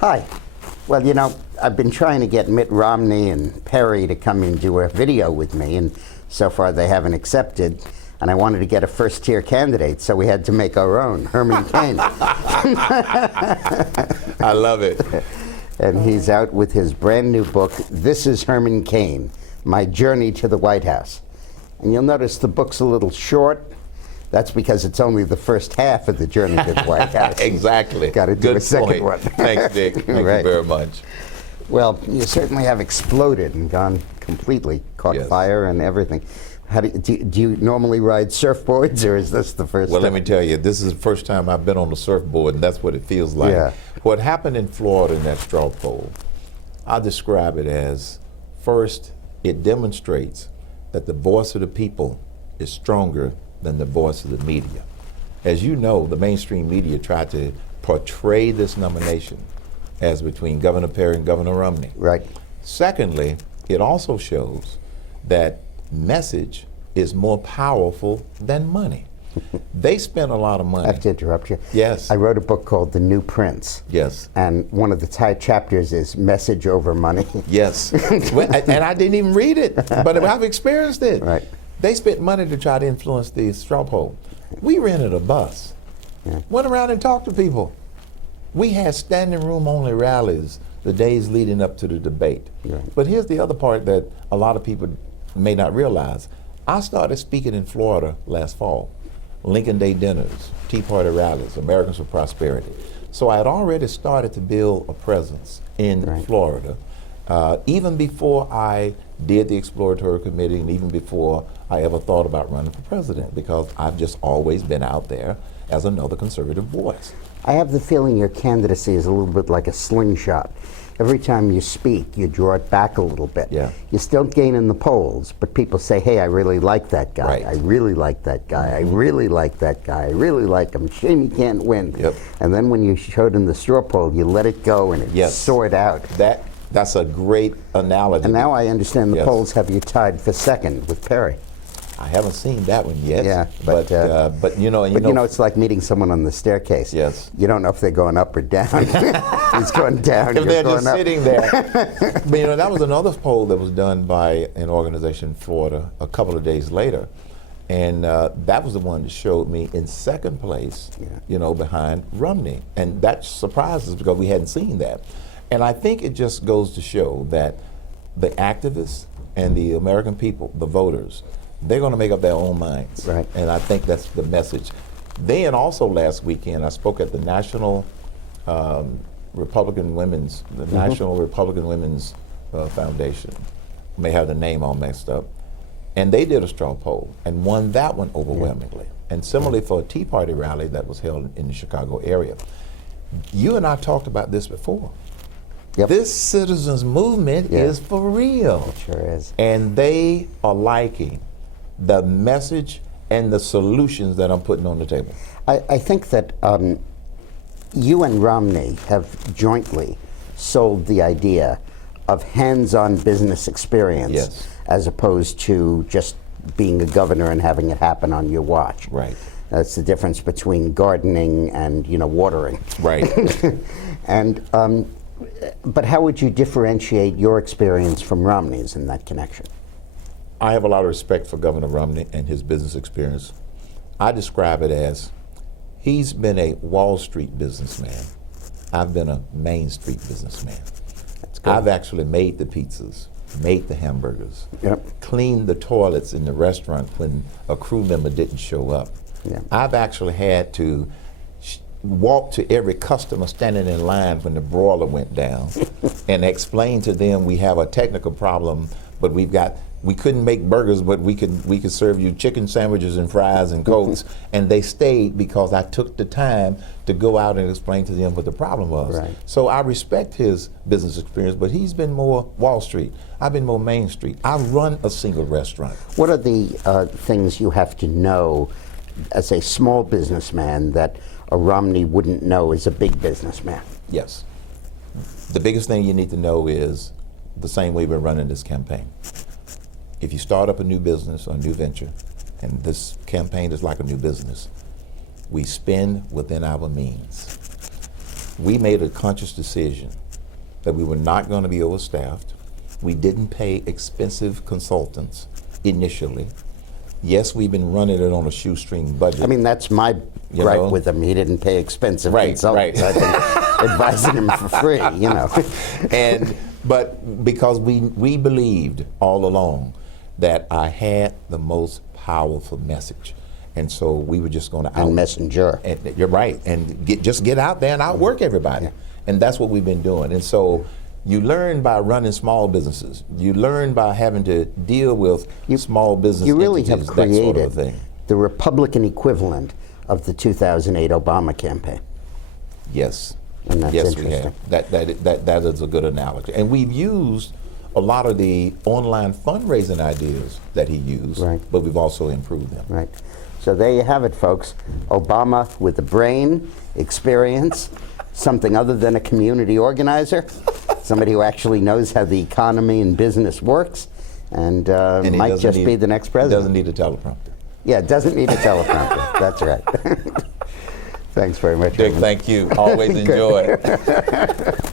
Hi. Well, you know, I've been trying to get Mitt Romney and Perry to come and do a video with me, and so far they haven't accepted. And I wanted to get a first-tier candidate, so we had to make our own, Herman Cain. I love it. And he's out with his brand new book, This is Herman Cain, My Journey to the White House. And you'll notice the book's a little short. That's because it's only the first half of the journey to the White House. Exactly. Got to do a second one. Thanks, Dick. Thank you very much. Well, you certainly have exploded and gone completely, caught fire and everything. How do you normally ride surfboards, or is this the first Well, time? let me tell you, this is the first time I've been on the surfboard, and that's what it feels like. Yeah. What happened in Florida in that straw poll, I describe it as, first, it demonstrates that the voice of the people is stronger than the voice of the media. As you know, the mainstream media tried to portray this nomination as between Governor Perry and Governor Romney. Right. Secondly, it also shows that message is more powerful than money. They spent a lot of money. I have to interrupt you. Yes. I wrote a book called The New Prince. Yes. And one of the chapters is message over money. Yes. And I didn't even read it, but I've experienced it. Right. They spent money to try to influence the straw poll. We rented a bus, went around and talked to people. We had standing room only rallies the days leading up to the debate. Right. But here's the other part that a lot of people may not realize. I started speaking in Florida last fall. Lincoln Day dinners, Tea Party rallies, Americans for Prosperity. So I had already started to build a presence in Florida, even before I did the exploratory committee and even before I ever thought about running for president, because I've just always been out there as another conservative voice. I have the feeling your candidacy is a little bit like a slingshot. Every time you speak, you draw it back a little bit. Yeah. You still gain in the polls, but people say, hey, I really like that guy. Right. I really like that guy. I really like that guy. I really like him. Shame he can't win. Yep. And then when you showed in the straw poll, you let it go and it soared out. That's a great analogy. And now I understand the polls have you tied for second with Perry. I haven't seen that one yet. Yeah, but you know, it's like meeting someone on the staircase. Yes. You don't know if they're going up or down. He's going down. If they're just up. sitting there. But you know, that was another poll that was done by an organization in Florida a couple of days later, and that was the one that showed me in second place. You know, behind Romney, and that surprised us because we hadn't seen that. And I think it just goes to show that the activists and the American people, the voters, they're going to make up their own minds. Right. And I think that's the message. Then also last weekend, I spoke at the National Republican Women's Foundation. May have the name all messed up. And they did a straw poll and won that one overwhelmingly. And similarly for a Tea Party rally that was held in the Chicago area. You and I talked about this before. Yep. This citizens movement is for real. It sure is. And they are liking the message and the solutions that I'm putting on the table. I think that you and Romney have jointly sold the idea of hands-on business experience as opposed to just being a governor and having it happen on your watch. Right. That's the difference between gardening and, you know, watering. Right. And but how would you differentiate your experience from Romney's in that connection? I have a lot of respect for Governor Romney and his business experience. I describe it as he's been a Wall Street businessman. I've been a Main Street businessman. That's good. I've actually made the pizzas, made the hamburgers, cleaned the toilets in the restaurant when a crew member didn't show up. I've actually had to walk to every customer standing in line when the broiler went down and explain to them we have a technical problem, but we couldn't make burgers, but we could serve you chicken sandwiches and fries and cokes. And they stayed because I took the time to go out and explain to them what the problem was. Right. So I respect his business experience, but he's been more Wall Street. I've been more Main Street. I run a single restaurant. What are the things you have to know as a small businessman that a Romney wouldn't know as a big businessman? Yes. The biggest thing you need to know is the same way we're running this campaign. If you start up a new business or a new venture, and this campaign is like a new business, we spend within our means. we made a conscious decision that we were not going to be overstaffed. We didn't pay expensive consultants initially. Yes, we've been running it on a shoestring budget. I mean, that's my gripe know? with him. He didn't pay expensive Right, consultants. right. I've been advising him for free, you know. But because we believed all along that I had the most powerful message. And so we were just going to And messenger. And you're right. And just get out there and outwork everybody. Yeah. And that's what we've been doing. And so you learn by running small businesses. You learn by having to deal with small business You really have entities, that created sort of a thing. the Republican equivalent of the 2008 Obama campaign. Yes. And that's yes, we interesting. have. That is a good analogy. And we've used a lot of the online fundraising ideas that he used, Right. but we've also improved them. Right. So there you have it, folks. Obama with the brain, experience, something other than a community organizer, somebody who actually knows how the economy and business works, and And he might doesn't just need- be the next He president. doesn't need a teleprompter. Yeah, it doesn't need a teleprompter. That's right. Thanks very much. Dick, Herman. thank you. Always enjoy it.